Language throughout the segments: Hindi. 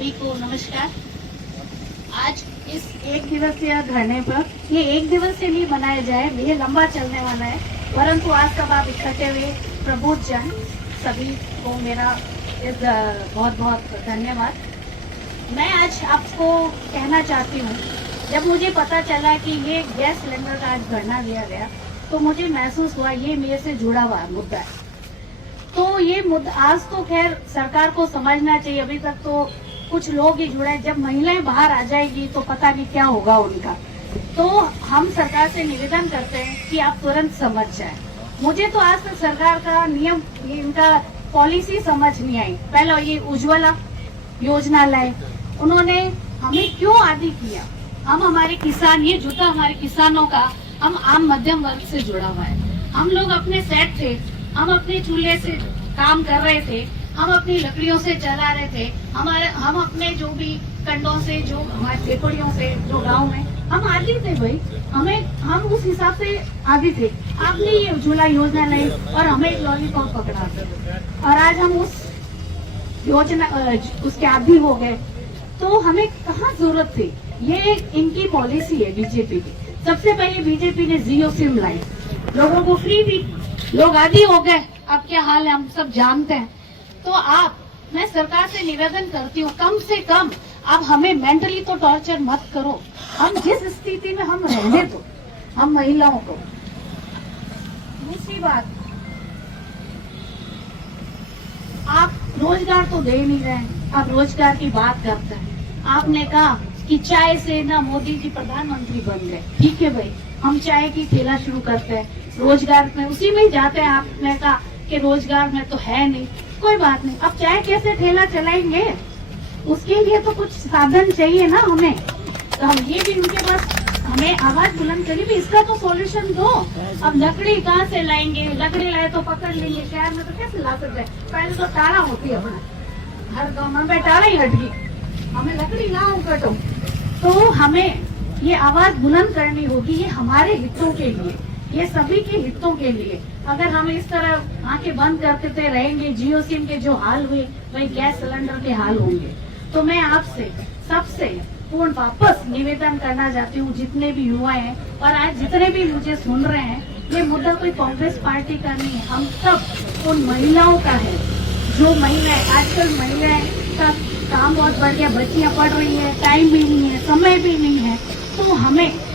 सभी को नमस्कार। आज इस एक दिवसीय धरने पर ये एक दिवसीय नहीं मनाया जाए, ये लंबा चलने वाला है, परंतु आज सब आप इकट्ठे हुए प्रबुद्ध जन सभी को मेरा बहुत बहुत धन्यवाद। मैं आज आपको कहना चाहती हूँ, जब मुझे पता चला कि ये गैस सिलेंडर का आज धरना दिया गया तो मुझे महसूस हुआ ये मेरे से जुड़ा हुआ मुद्दा है। तो ये मुद्दा आज तो खैर सरकार को समझना चाहिए, अभी तक तो कुछ लोग ही जुड़े, जब महिलाएं बाहर आ जाएगी तो पता नहीं क्या होगा उनका। तो हम सरकार से निवेदन करते हैं कि आप तुरंत समझ जाए। मुझे तो आज तक सरकार का नियम, इनका पॉलिसी समझ नहीं आई। पहला ये उज्ज्वला योजना लाए, उन्होंने हमें क्यों आदी किया। हम हमारे किसान, ये जूता हमारे किसानों का, हम आम मध्यम वर्ग से जुड़ा हुआ है। हम लोग अपने सेट थे, हम अपने चूल्हे से काम कर रहे थे, हम अपनी लकड़ियों से चला रहे थे, हम अपने जो भी कंडों से, जो हमारे झोपड़ियों से, जो गांव में हम आदि थे भाई, हम उस हिसाब से आदि थे। आपने ये उज्ज्वला योजना लाई और हमें एक लॉलीपॉप पकड़ा और आज हम उस योजना उसके आदि हो गए। तो हमें कहाँ जरूरत थी। ये इनकी पॉलिसी है बीजेपी की। सबसे पहले बीजेपी ने जियो सिम लाई, लोगों को फ्री दी, लोग आदी हो गए। अब क्या हाल है हम सब जानते हैं। तो मैं सरकार से निवेदन करती हूँ, कम से कम आप हमें मेंटली तो टॉर्चर मत करो। हम जिस स्थिति में हम रहने दो हम महिलाओं को। दूसरी बात, आप रोजगार तो दे नहीं रहे हैं, आप रोजगार की बात करते हैं। आपने कहा कि चाय से ना मोदी जी प्रधानमंत्री बन गए, ठीक है भाई, हम चाय की ठेला शुरू करते हैं, रोजगार में उसी में ही जाते हैं। आपने कहा कि रोजगार में तो है नहीं, कोई बात नहीं, अब चाय कैसे ठेला चलाएंगे, उसके लिए तो कुछ साधन चाहिए ना हमें। तो हम ये भी उनके पास हमें आवाज बुलंद करी भी, इसका तो सॉल्यूशन दो। अब लकड़ी कहाँ से लाएंगे, लकड़ी लाए तो पकड़ लेंगे, शहर में तो कैसे ला सकते हैं। पहले तो टाड़ा होती है अपना, हर गाँव में टाड़ा ही हट गई, हमें लकड़ी लाओ कटो। तो हमें ये आवाज बुलंद करनी होगी, ये हमारे हितों के लिए, ये सभी के हितों के लिए। अगर हम इस तरह आंखें बंद करते रहेंगे, जियो सिम के जो हाल हुए वही गैस सिलेंडर के हाल होंगे। तो मैं आपसे सबसे पूर्ण वापस निवेदन करना चाहती हूँ, जितने भी युवा हैं और आज जितने भी मुझे सुन रहे हैं, ये मुद्दा कोई कांग्रेस पार्टी का नहीं है, हम सब उन महिलाओं का है। जो महिलाएं, आजकल महिलाएं का काम बहुत बढ़ गया, बच्चियां पढ़ रही है, टाइम भी नहीं है, समय भी नहीं है। तो हमें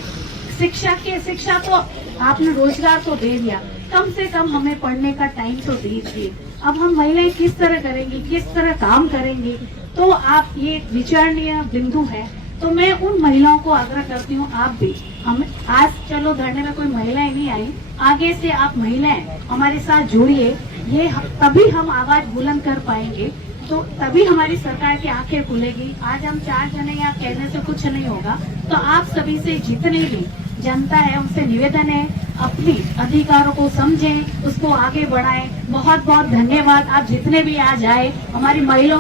शिक्षा तो आपने रोजगार तो दे दिया, कम से कम हमें पढ़ने का टाइम तो दीजिए। अब हम महिलाएं किस तरह करेंगी, किस तरह काम करेंगी, तो आप ये विचारणीय बिंदु है। तो मैं उन महिलाओं को आग्रह करती हूँ, आप भी हम आज चलो धरने में कोई महिलाएं नहीं आई, आगे से आप महिलाएं हमारे साथ जुड़िए, ये तभी हम आवाज बुलंद कर पाएंगे, तो तभी हमारी सरकार की आंखें खुलेगी। आज हम 4 जने यहाँ कहने से कुछ नहीं होगा। तो आप सभी से, जितने भी जनता है, उनसे निवेदन है, अपनी अधिकारों को समझें, उसको आगे बढ़ाएं। बहुत बहुत धन्यवाद। आप जितने भी आज आए, हमारी महिलाओं